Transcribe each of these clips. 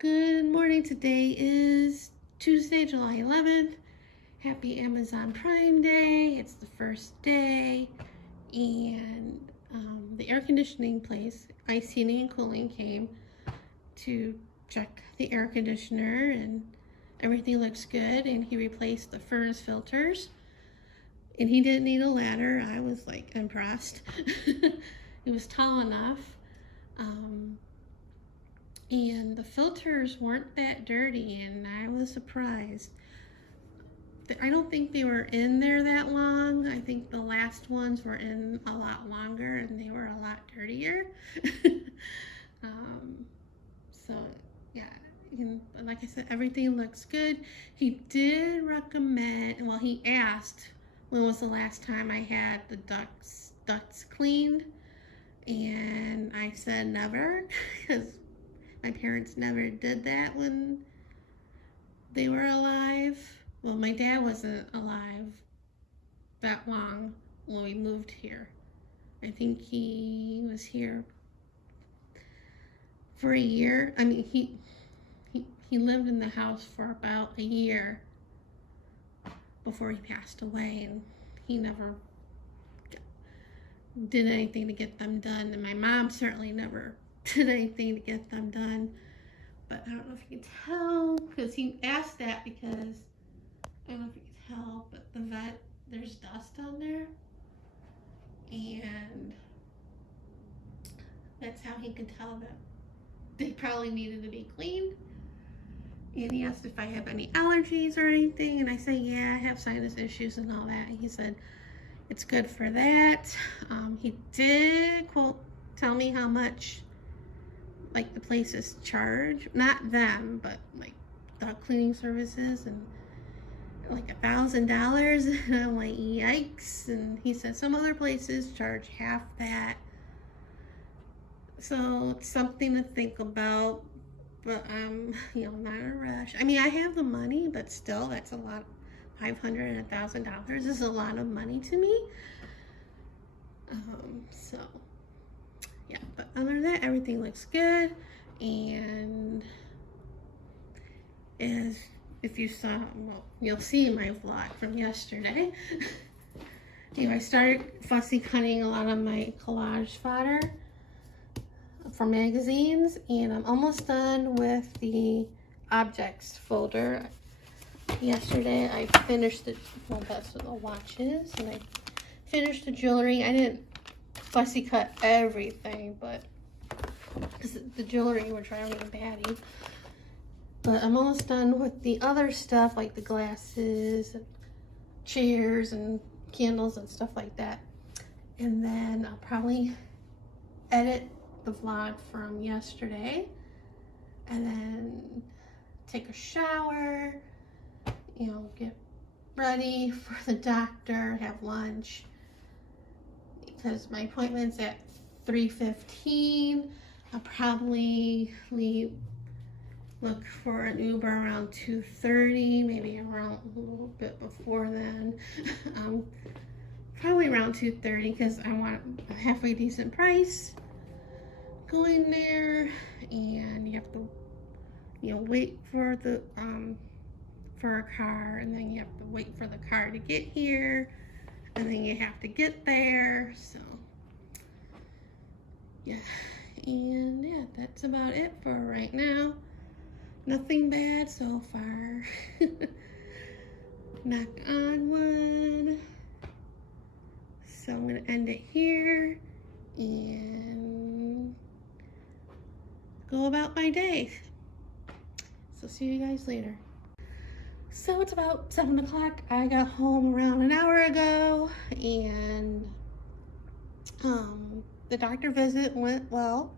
Good morning. Today is Tuesday, July 11th. Happy Amazon Prime Day. It's the first day, and the air conditioning place, Ice Heating and Cooling, came to check the air conditioner, and everything looks good. And he replaced the furnace filters, and he didn't need a ladder. I was like impressed. It was tall enough. And the filters weren't that dirty, and I was surprised. I don't think they were in there that long. I think the last ones were in a lot longer and they were a lot dirtier. um, so yeah, and like I said, everything looks good. He did recommend, well, he asked when was the last time I had the ducts cleaned, and I said never, because my parents never did that when they were alive. Well, my dad wasn't alive that long when we moved here. I think he was here for a year. I mean, he lived in the house for about a year before he passed away, and he never did anything to get them done. And my mom certainly never did anything to get them done. But I don't know if you can tell, because he asked that because, I don't know if you can tell, but the vet, there's dust on there. And that's how he could tell that they probably needed to be cleaned. And he asked if I have any allergies or anything. And I said, yeah, I have sinus issues and all that. And he said, it's good for that. He did, quote, tell me how much like the places charge, not them, but like dog cleaning services, and like $1,000. And I'm like, yikes. And he said some other places charge half that. So it's something to think about, but I'm, not in a rush. I mean, I have the money, but still, that's a lot. $500 and $1,000 is a lot of money to me. So yeah, but other than that, everything looks good. And if you saw, well, you'll see my vlog from yesterday. I started fussy cutting a lot of my collage fodder for magazines, and I'm almost done with the objects folder. Yesterday I finished the, well, that's the watches, and I finished the jewelry. I didn't fussy cut everything, but because the jewelry were driving me batty. But I'm almost done with the other stuff, like the glasses and chairs and candles and stuff like that. And then I'll probably edit the vlog from yesterday, and then take a shower, get ready for the doctor, have lunch, because my appointment's at 3:15. I'll probably look for an Uber around 2:30, maybe around a little bit before then. Probably around 2:30, because I want a halfway decent price going there. And you have to, wait for the for a car, and then you have to wait for the car to get here, and then you have to get there. So yeah, and yeah, that's about it for right now. Nothing bad so far. Knock on wood. So I'm gonna end it here and go about my day. So see you guys later. So it's about 7 o'clock. I got home around an hour ago, and the doctor visit went well.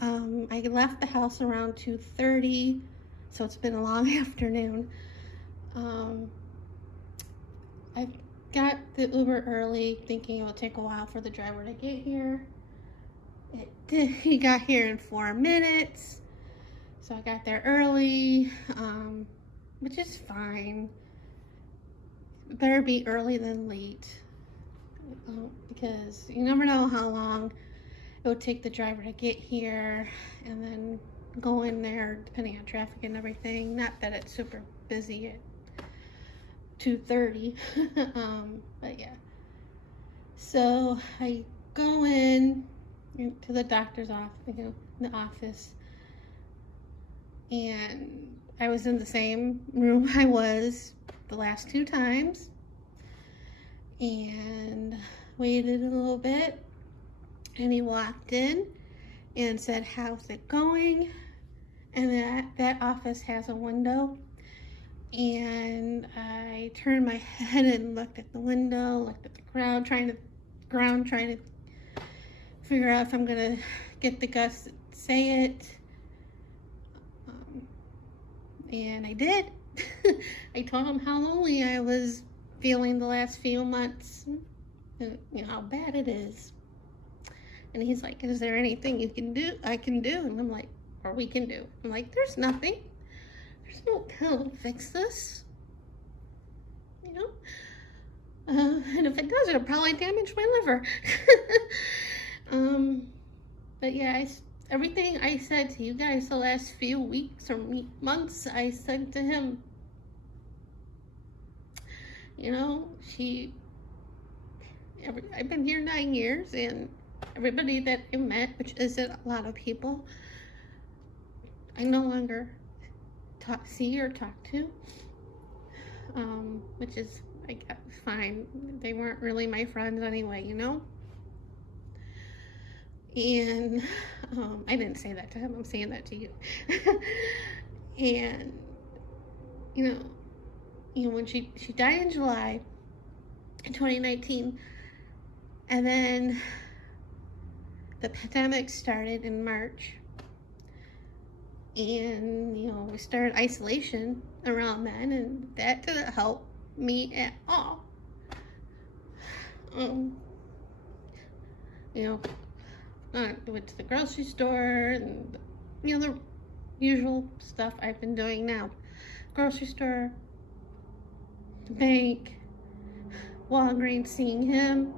I left the house around 2:30, so it's been a long afternoon. I got the Uber early, thinking it would take a while for the driver to get here. It did. He got here in 4 minutes. So I got there early, which is fine. Better be early than late, because you never know how long it would take the driver to get here, and then go in there depending on traffic and everything. Not that it's super busy at 2:30. But yeah. So I go in to the doctor's office, in the office, and I was in the same room I was the last 2 times, and waited a little bit, and he walked in and said, "How's it going?" And that office has a window, and I turned my head and looked at the window, looked at the ground, trying to figure out if I'm gonna get the guts to say it. And I did. I told him how lonely I was feeling the last few months, and how bad it is. And he's like, "Is there anything I can do?" And I'm like, "Or we can do?" I'm like, "There's nothing. There's no pill to fix this. And if it does, it'll probably damage my liver." But yeah, everything I said to you guys the last few weeks or months, I said to him. I've been here 9 years, and everybody that I met, which isn't a lot of people, I no longer see or talk to, which is, I guess, fine. They weren't really my friends anyway, And I didn't say that to him. I'm saying that to you. And when she died in July in 2019, and then the pandemic started in March, and we started isolation around then, and that didn't help me at all. I went to the grocery store, and the usual stuff I've been doing now. Grocery store, the bank, Walgreens, seeing him,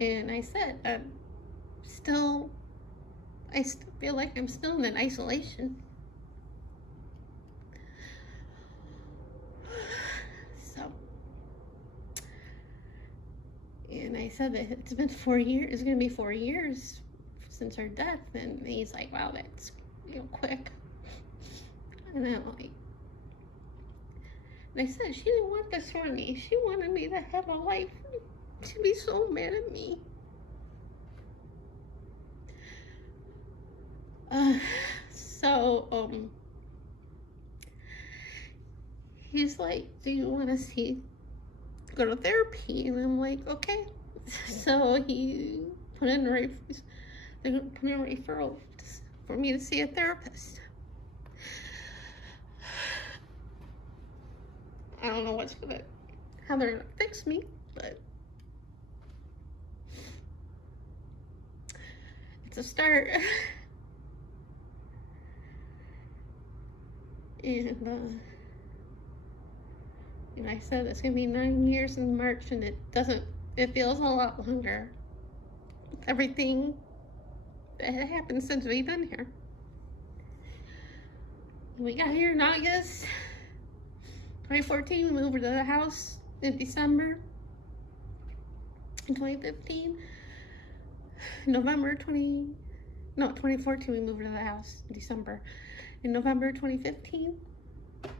and I said, I still feel like I'm still in isolation. So, and I said that it's been 4 years. It's going to be 4 years since her death. And he's like, "Wow, that's quick." And I'm like, and I said, "She didn't want this for me. She wanted me to have a life. She'd be so mad at me." So he's like, "Do you want to go to therapy?" And I'm like, "Okay." So he put in a referral for me to see a therapist. I don't know how they're gonna fix me, but it's a start. And I said it's gonna be 9 years in March, and it feels a lot longer with everything that happened since we've been here. We got here in August 2014. We moved to the house in December in 2015. 2014 we moved to the house in December. In November 2015,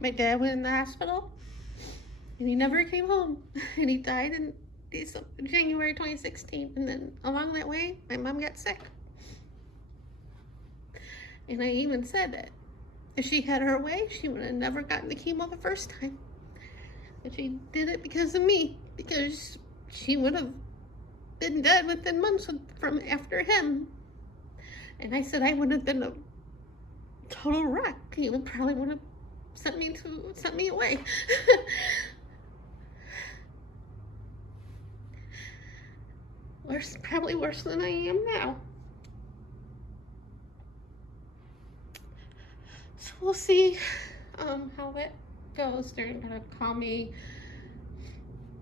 my dad went in the hospital, and he never came home, and he died in January 2016. And then along that way, my mom got sick. And I even said that if she had her way, she would have never gotten the chemo the first time. And she did it because of me, because she would have been dead within months from after him. And I said I would have been a total wreck. He probably would have sent me away. Probably worse than I am now. So we'll see how that goes. They're gonna call me,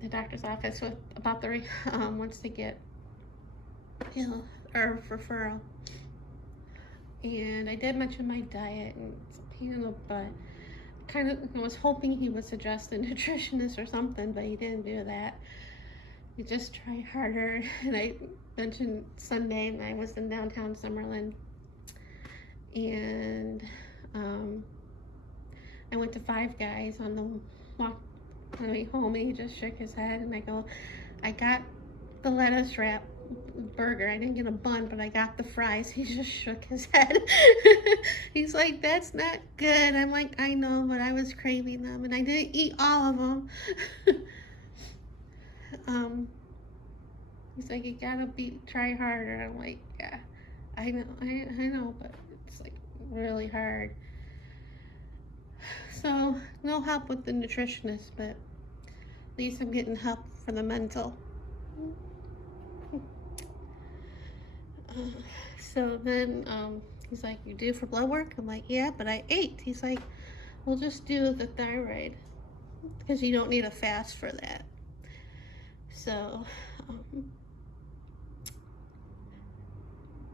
the doctor's office, about the once they get our referral. And I did mention my diet, and it's a pain in the butt. Kind of, I was hoping he would suggest a nutritionist or something, but he didn't do that. He just tried harder. And I mentioned Sunday when I was in downtown Summerlin, and I went to Five Guys on the walk on the way home, and he just shook his head, and I go, I got the lettuce wrap burger. I didn't get a bun, but I got the fries. He just shook his head. He's like, that's not good. I'm like, I know, but I was craving them, and I didn't eat all of them. He's like, you gotta try harder. I'm like, yeah, I know, but it's like really hard. So no help with the nutritionist, but at least I'm getting help for the mental. So then he's like, you due for blood work? I'm like, yeah, but I ate. He's like, we'll just do the thyroid because you don't need a fast for that. So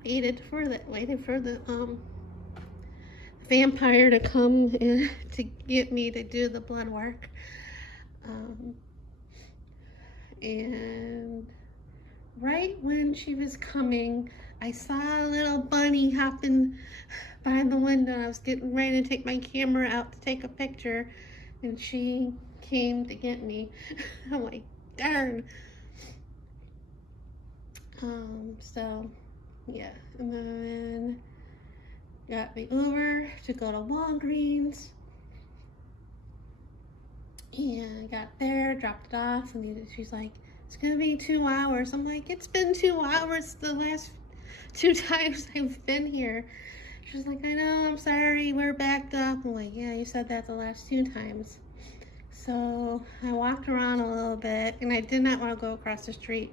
waited for the vampire to come in to get me to do the blood work. And right when she was coming, I saw a little bunny hopping by the window. I was getting ready to take my camera out to take a picture, and she came to get me. I'm like, darn. So yeah, and then got the Uber to go to Walgreens, and I got there, dropped it off, and she's like, it's gonna be 2 hours. I'm like, it's been 2 hours the last 2 times I've been here. She's like, I know, I'm sorry, we're backed up. I'm like, yeah, you said that the last 2 times. So I walked around a little bit, and I did not want to go across the street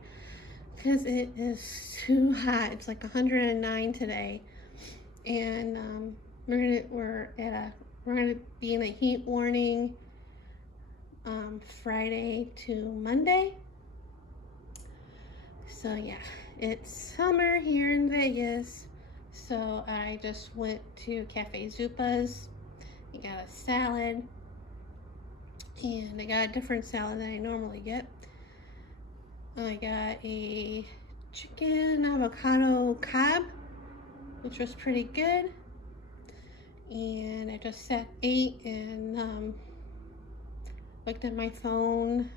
because it is too hot. It's like 109 today, and we're gonna be in a heat warning Friday to Monday. So yeah, it's summer here in Vegas. So I just went to Cafe Zupa's. I got a salad, and I got a different salad than I normally get. I got a chicken avocado cob, which was pretty good. And I just ate and looked at my phone,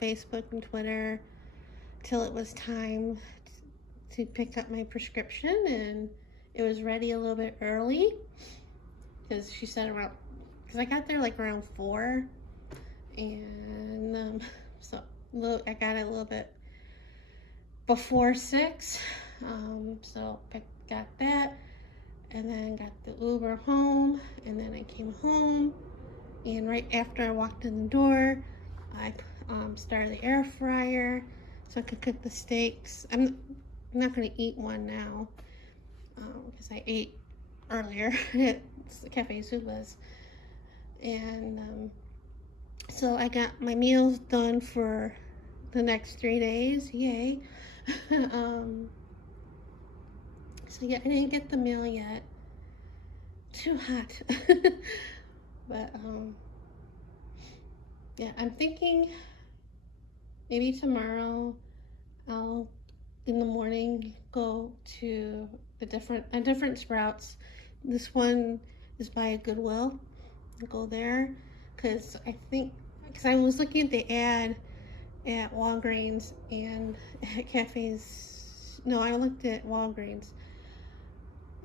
Facebook and Twitter, till it was time to pick up my prescription, and it was ready a little bit early because she said because I got there like around 4, and so I got it a little bit before 6, so got that, and then got the Uber home, and then I came home, and right after I walked in the door, I started the air fryer so I could cook the steaks. I'm not going to eat one now because I ate earlier at Cafe Zupa's, and so I got my meals done for the next 3 days. Yay. So yeah, I didn't get the meal yet. Too hot. But yeah, I'm thinking maybe tomorrow I'll in the morning go to a different Sprouts. This one is by a Goodwill. I'll go there because I was looking at the ad at Walgreens and at cafes. No, I looked at Walgreens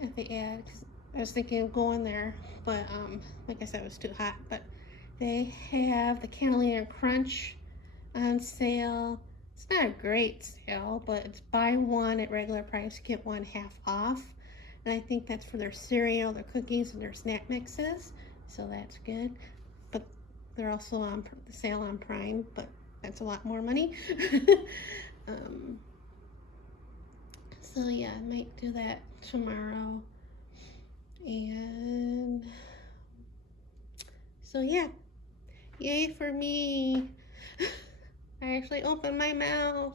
at the ad because I was thinking of going there, but like I said, it was too hot. But they have the Cantaloupe Crunch on sale. It's not a great sale, but it's buy one at regular price, get one half off. And I think that's for their cereal, their cookies, and their snack mixes. So that's good. But they're also on the sale on Prime, but that's a lot more money. So yeah, I might do that tomorrow. And so yeah, yay for me. I actually opened my mouth.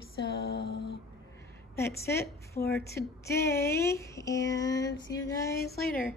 So that's it for today, and see you guys later.